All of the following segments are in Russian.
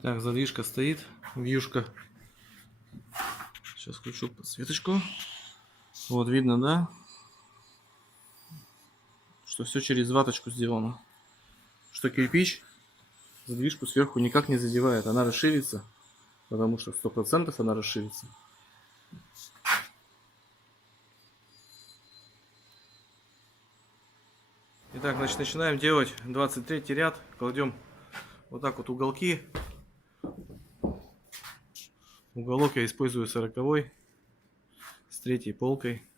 Так, задвижка стоит, вьюшка. Сейчас включу подсветочку. Вот видно, да? Что все через ваточку сделано. Что кирпич задвижку сверху никак не задевает. Она расширится, потому что 100% она расширится. Итак, значит, начинаем делать 23 ряд. Кладем вот так вот уголки. Уголок я использую 40-й с 3-й полкой.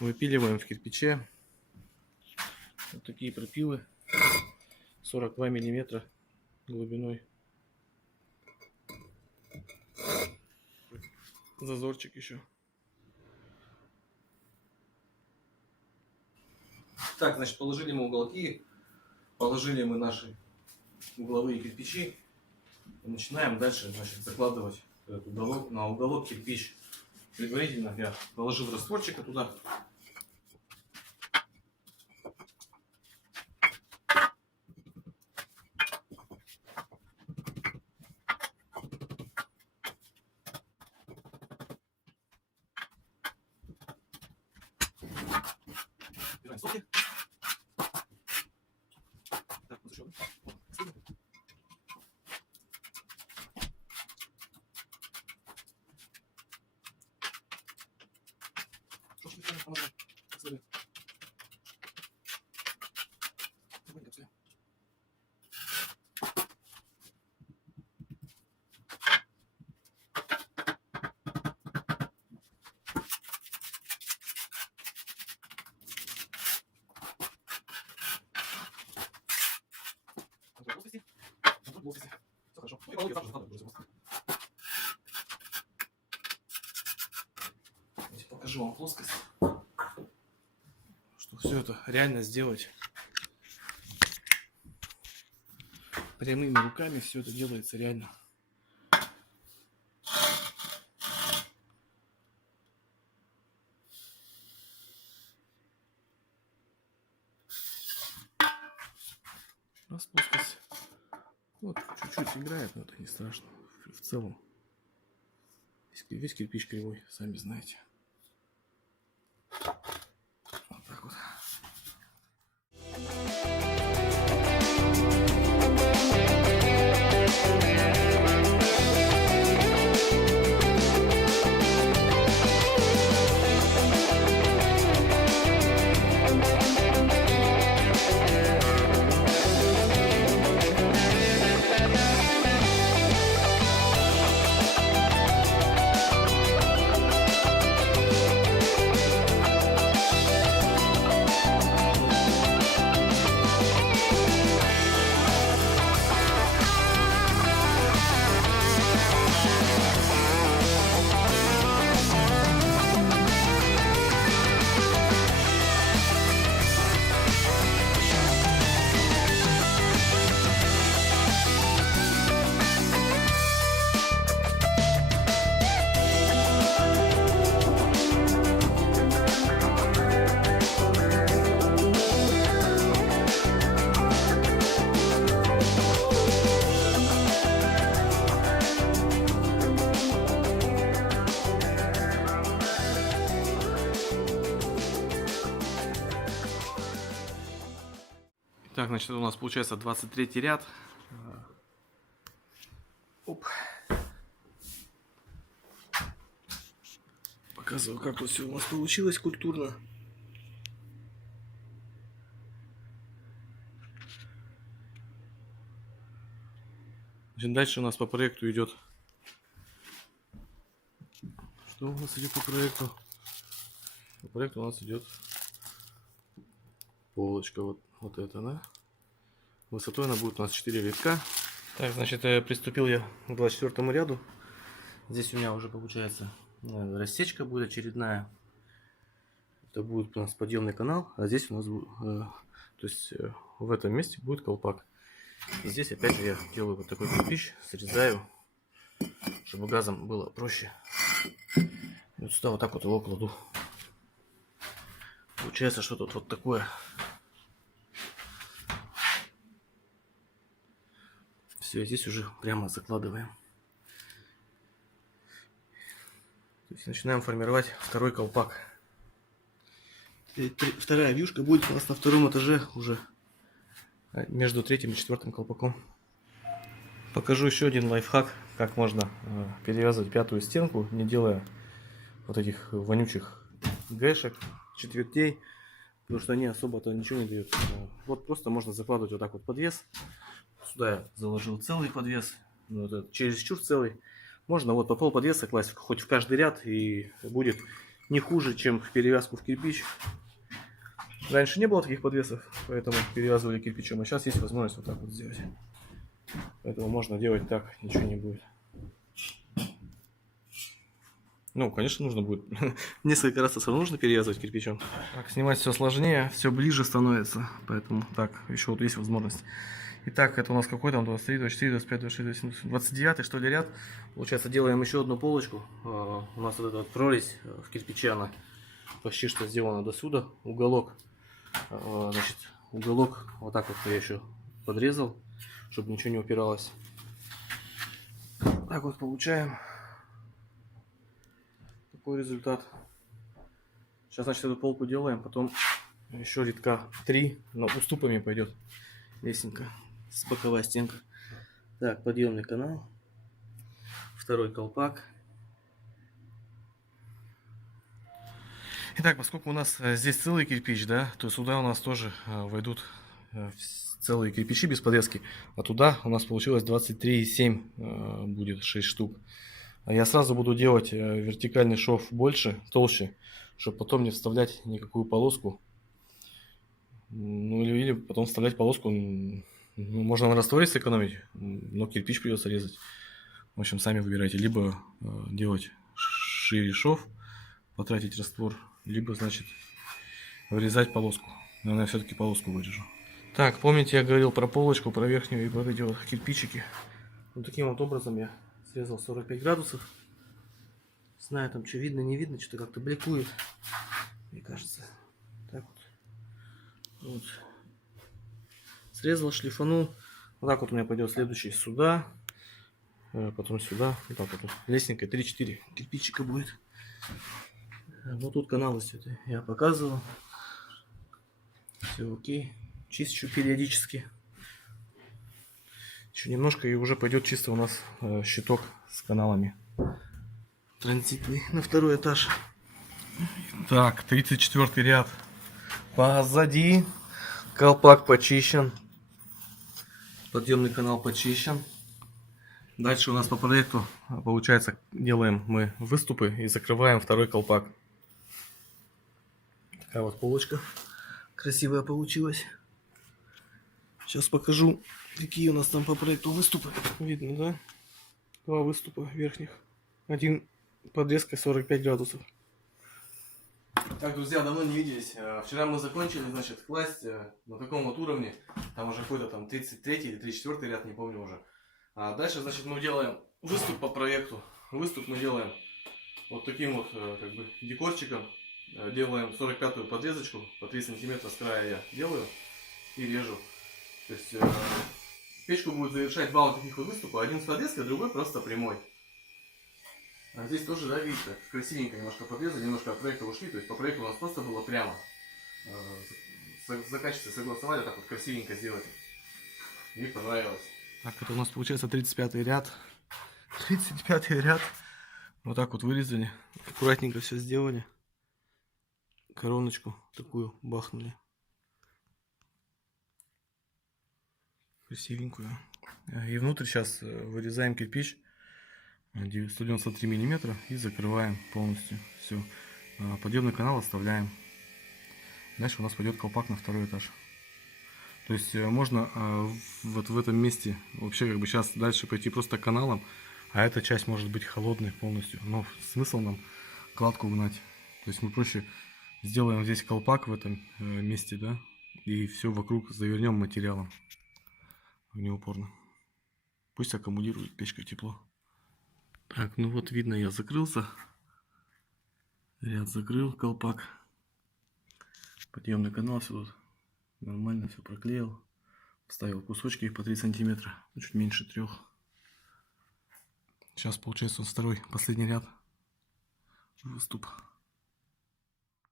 Выпиливаем в кирпиче. Вот такие пропилы. 42 миллиметра глубиной. Зазорчик еще. Так, значит, положили мы уголки. Положили мы наши угловые кирпичи. И начинаем дальше, значит, закладывать этот уголок, на уголок кирпич. Предварительно я положил растворчика туда. Покажу вам плоскость, что все это реально сделать прямыми руками, все это делается реально. Раз плоскость вот чуть-чуть играет, но это не страшно. В целом весь кирпич кривой, сами знаете. Вот так вот. Так, значит, у нас получается 23 ряд. Оп. Показываю, как вот все у нас получилось культурно. Значит, дальше у нас по проекту идет. Что у нас идет по проекту? По проекту у нас идет полочка вот эта, да? Высотой она будет у нас 4 витка. Так, значит, приступил я к 24 ряду. Здесь у меня уже получается рассечка будет очередная. Это будет у нас подъемный канал, а здесь у нас то есть в этом месте будет колпак. И здесь опять же я делаю вот такой кирпич, срезаю, чтобы газом было проще. И вот сюда вот так вот его кладу. Получается, что тут вот такое Все, здесь уже прямо закладываем. То есть начинаем формировать второй колпак. Вторая вьюшка будет у нас на втором этаже уже между третьим и четвертым колпаком. Покажу еще один лайфхак, как можно перевязывать пятую стенку, не делая вот этих вонючих гэшек, четвертей, потому что они особо-то ничего не дают. Вот просто можно закладывать вот так вот подвес. Сюда я заложил целый подвес, чересчур целый. Можно вот по пол подвеса класть хоть в каждый ряд, и будет не хуже, чем перевязку в кирпич. Раньше не было таких подвесов, поэтому перевязывали кирпичом, а сейчас есть возможность вот так вот сделать. Поэтому можно делать так, ничего не будет. Ну, конечно, нужно будет несколько раз все равно нужно перевязывать кирпичом. Так, снимать все сложнее, все ближе становится, поэтому так, еще вот есть возможность. Итак, это у нас какой там 23, 24, 25, 26, 27, 29 что ли ряд. Получается, делаем еще одну полочку. У нас вот эта вот прорезь в кирпиче, она почти что сделана до сюда. Уголок, значит, уголок вот так вот я еще подрезал, чтобы ничего не упиралось. Так вот получаем такой результат. Сейчас, значит, эту полку делаем, потом еще рядка 3, но уступами пойдет лесенка. С боковая стенка. Так, подъемный канал. Второй колпак. Итак, поскольку у нас здесь целый кирпич, да, то сюда у нас тоже войдут целые кирпичи без подвески. А туда у нас получилось 23,7 будет 6 штук. Я сразу буду делать вертикальный шов больше, толще, чтобы потом не вставлять никакую полоску. Ну или потом вставлять полоску. Ну, можно на растворе сэкономить, но кирпич придется резать. В общем, сами выбирайте. Либо делать шире шов, потратить раствор, либо, значит, вырезать полоску. Наверное, все-таки полоску вырежу. Так, помните, я говорил про полочку, про верхнюю и вот эти вот кирпичики. Вот таким вот образом я срезал 45 градусов. Не знаю, там что видно, не видно, что-то как-то бликует. Мне кажется. Так вот. Вот. Срезал, шлифанул. Вот так вот у меня пойдет следующий сюда. Потом сюда. Вот так вот. Лестненькой 3-4 кирпичика будет. Вот тут каналы все это я показывал. Все окей. Чищу периодически. Еще немножко и уже пойдет чисто у нас щиток с каналами. Транзитный на второй этаж. Так, 34 ряд. Позади. Колпак почищен. Подъемный канал почищен. Дальше у нас по проекту получается делаем мы выступы и закрываем второй колпак. Такая вот полочка красивая получилась. Сейчас покажу, какие у нас там по проекту выступы. Видно, да? Два выступа верхних. Один подрезкой 45 градусов. Так, друзья, давно не виделись. Вчера мы закончили, значит, класть на таком вот уровне. Там уже какой-то там 33 или 34 ряд, не помню уже. А дальше, значит, мы делаем выступ по проекту. Выступ мы делаем вот таким вот, как бы, декорчиком. Делаем 45-ю подрезочку, по 3 сантиметра с края я делаю и режу. То есть печку будет завершать два вот таких вот выступа. Один с подрезкой, другой просто прямой. А здесь тоже, да, видите, красивенько немножко подрезали, немножко от проекта ушли. То есть по проекту у нас просто было прямо. Заказчицы согласовали так вот красивенько сделать. И понравилось. Так, это у нас получается 35-й ряд. 35-й ряд. Вот так вот вырезали. Аккуратненько все сделали. Короночку такую бахнули. Красивенькую. И внутрь сейчас вырезаем кирпич 193 миллиметра и закрываем полностью. Все. Подъемный канал оставляем. Дальше у нас пойдет колпак на второй этаж. То есть можно вот в этом месте вообще как бы сейчас дальше пойти просто каналом, а эта часть может быть холодной полностью. Но смысл нам кладку гнать. То есть мы проще сделаем здесь колпак в этом месте, да, и все вокруг завернем материалом огнеупорно. Пусть аккумулирует печка тепло. Так, ну вот видно, я закрылся. Ряд закрыл, колпак. Подъемный канал все тут нормально, все проклеил. Вставил кусочки по 3 сантиметра, чуть меньше 3. Сейчас получается он второй, последний ряд. Выступ.